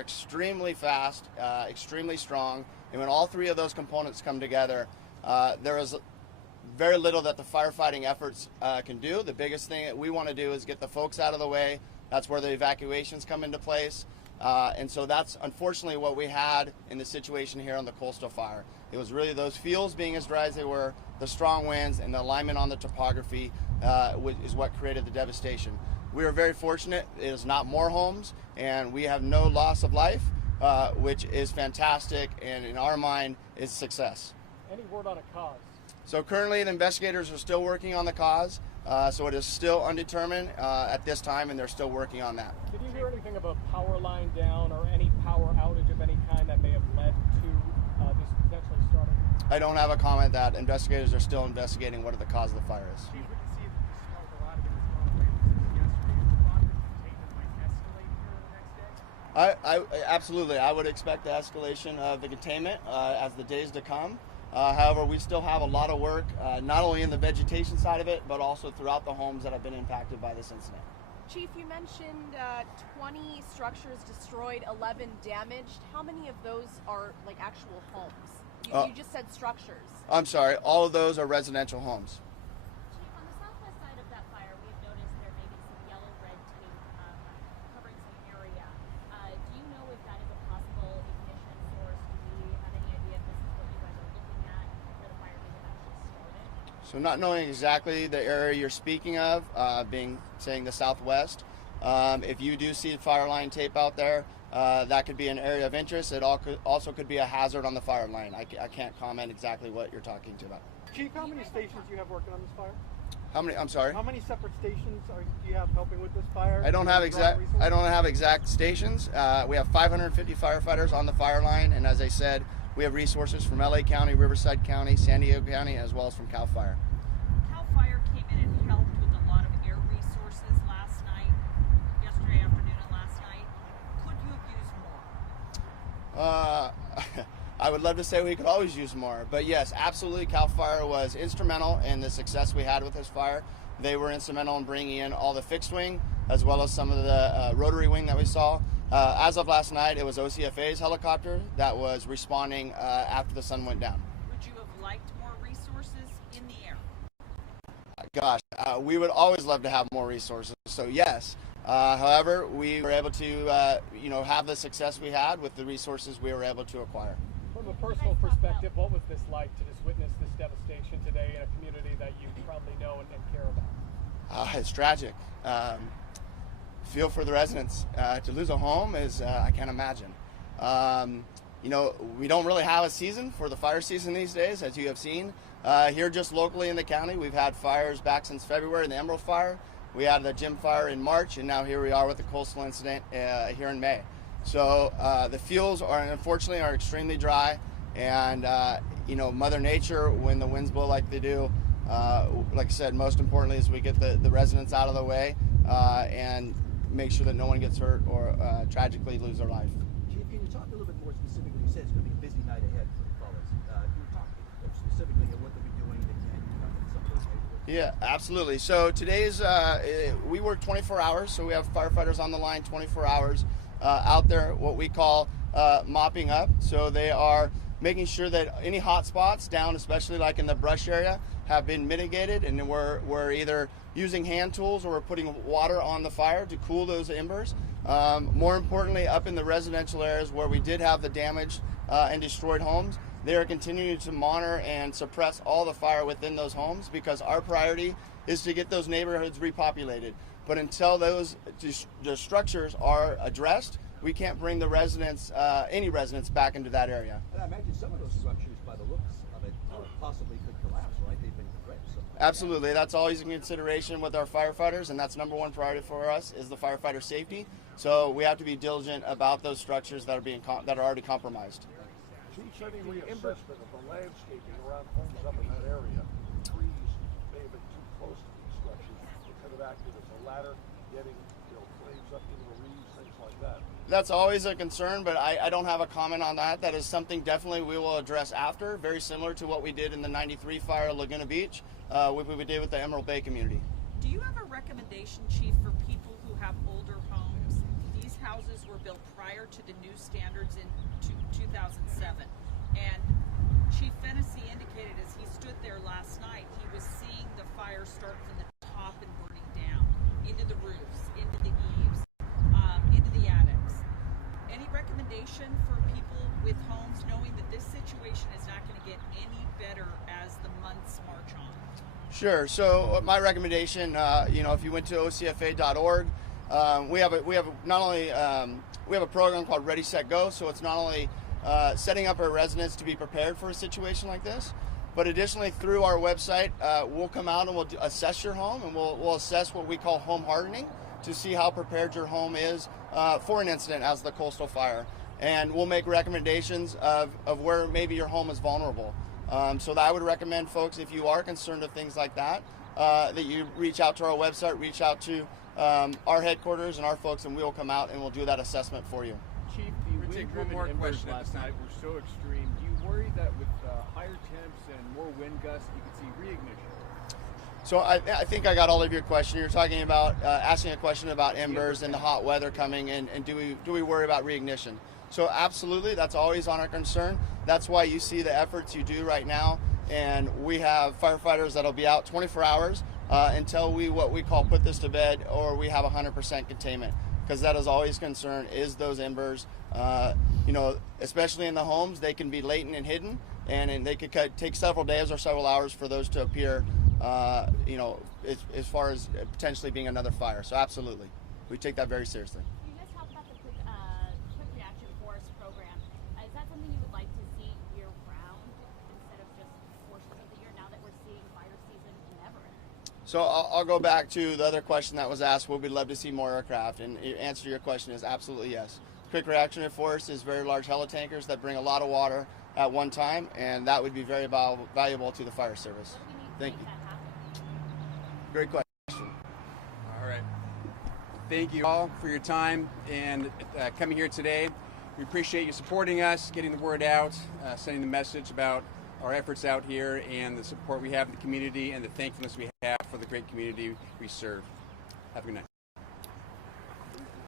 extremely fast, extremely strong, and when all three of those components come together, there is very little that the firefighting efforts can do. The biggest thing that we want to do is get the folks out of the way. That's where the evacuations come into place. And so that's unfortunately what we had in the situation here on the coastal fire. It was really those fields being as dry as they were, the strong winds, and the alignment on the topography is what created the devastation. We are very fortunate. It is not more homes, and we have no loss of life, which is fantastic, and in our mind is success. Any word on a cause? So currently the investigators are still working on the cause. So it is still undetermined at this time, and they're still working on that. Did you hear anything about power line down or any power outage of any kind that may have led to this potentially starting? I don't have a comment. That investigators are still investigating what the cause of the fire is. Chief, we can see that the smoke, a lot of it has gone away since yesterday. Is the thought that containment might escalate here in the next day? Absolutely. I would expect the escalation of the containment as the days to come. However, we still have a lot of work, not only in the vegetation side of it, but also throughout the homes that have been impacted by this incident. Chief, you mentioned 20 structures destroyed, 11 damaged. How many of those are like actual homes? You just said structures. I'm sorry, all of those are residential homes. Chief, on the southwest side of that fire, we have noticed there may be some yellow-red tape covering some area. Do you know if that is a possible ignition source? Do we have any idea if this is what you guys are looking at, where the fire may have actually started? So not knowing exactly the area you're speaking of, saying the southwest, if you do see fire line tape out there, that could be an area of interest. It also could be a hazard on the fire line. I can't comment exactly what you're talking about. Chief, how many stations do you have working on this fire? How many? I'm sorry. How many separate stations do you have helping with this fire? I don't have exact stations. We have 550 firefighters on the fire line, and as I said, we have resources from LA County, Riverside County, San Diego County, as well as from CAL FIRE. CAL FIRE came in and helped with a lot of air resources last night, yesterday afternoon and last night. Could you have used more? I would love to say we could always use more, but yes, absolutely, CAL FIRE was instrumental in the success we had with this fire. They were instrumental in bringing in all the fixed wing, as well as some of the rotary wing that we saw. As of last night, it was OCFA's helicopter that was responding after the sun went down. Would you have liked more resources in the air? Gosh, we would always love to have more resources, so yes. However, we were able to have the success we had with the resources we were able to acquire. From a personal perspective, what was this like to just witness this devastation today in a community that you probably know and care about? It's tragic. Feel for the residents. To lose a home is, I can't imagine. We don't really have a season for the fire season these days, as you have seen. Here just locally in the county, we've had fires back since February, the Emerald Fire. We had the Gym Fire in March, and now here we are with the coastal incident here in May. So the fuels unfortunately are extremely dry, and Mother Nature, when the winds blow like they do, like I said, most importantly is we get the residents out of the way and make sure that no one gets hurt or tragically lose their life. Chief, can you talk a little bit more specifically? You said it's going to be a busy night ahead for the fellas. Can you talk specifically about what they'll be doing in some of those neighborhoods? Yeah, absolutely. So today's, we work 24 hours, so we have firefighters on the line 24 hours out there, what we call mopping up. So they are making sure that any hot spots down, especially like in the brush area, have been mitigated, and we're either using hand tools or we're putting water on the fire to cool those embers. More importantly, up in the residential areas where we did have the damaged and destroyed homes, they are continuing to monitor and suppress all the fire within those homes, because our priority is to get those neighborhoods repopulated. But until those the structures are addressed, we can't bring the residents, any residents, back into that area. And I imagine some of those structures, by the looks of it, possibly could collapse, right? They've been threatened. Absolutely. That's always in consideration with our firefighters, and that's number one priority for us is the firefighter safety. So we have to be diligent about those structures that are already compromised. Chief, any reassessment of the landscaping around homes up in that area? Trees may have been too close to these structures. It could have acted as a ladder, getting flames up into the reeds, things like that. That's always a concern, but I don't have a comment on that. That is something definitely we will address after, very similar to what we did in the 93 fire at Laguna Beach, what we did with the Emerald Bay community. Do you have a recommendation, Chief, for people who have older homes? These houses were built prior to the new standards in 2007. And Chief Fennessy indicated as he stood there last night, he was seeing the fire start from the top and burning down into the roofs, into the eaves, into the attics. Any recommendation for people with homes knowing that this situation is not going to get any better as the months march on? Sure. So my recommendation, if you went to ocfa.org, we have a program called Ready Set Go. So it's not only setting up our residents to be prepared for a situation like this, but additionally through our website, we'll come out and we'll assess your home, and we'll assess what we call home hardening to see how prepared your home is for an incident as the coastal fire. And we'll make recommendations of where maybe your home is vulnerable. So I would recommend folks, if you are concerned of things like that, that you reach out to our website, reach out to our headquarters and our folks, and we'll come out and we'll do that assessment for you. Chief, the wind-driven embers last night were so extreme. Do you worry that with higher temps and more wind gusts, you could see reignition? So I think I got all of your question. You're talking about asking a question about embers and the hot weather coming, and do we worry about reignition? So absolutely, that's always on our concern. That's why you see the efforts you do right now, and we have firefighters that'll be out 24 hours until what we call put this to bed, or we have 100% containment, because that is always concern is those embers. Especially in the homes, they can be latent and hidden, and they could take several days or several hours for those to appear. As far as potentially being another fire. So absolutely, we take that very seriously. You guys talked about the quick reaction force program. Is that something you would like to see year round instead of just portions of the year, now that we're seeing fire season never end? So I'll go back to the other question that was asked. Would we love to see more aircraft? And the answer to your question is absolutely yes. Quick reaction force is very large helitankers that bring a lot of water at one time, and that would be very valuable to the fire service. Thank you. Great question. All right. Thank you all for your time and coming here today. We appreciate you supporting us, getting the word out, sending the message about our efforts out here and the support we have in the community and the thankfulness we have for the great community we serve. Have a good night.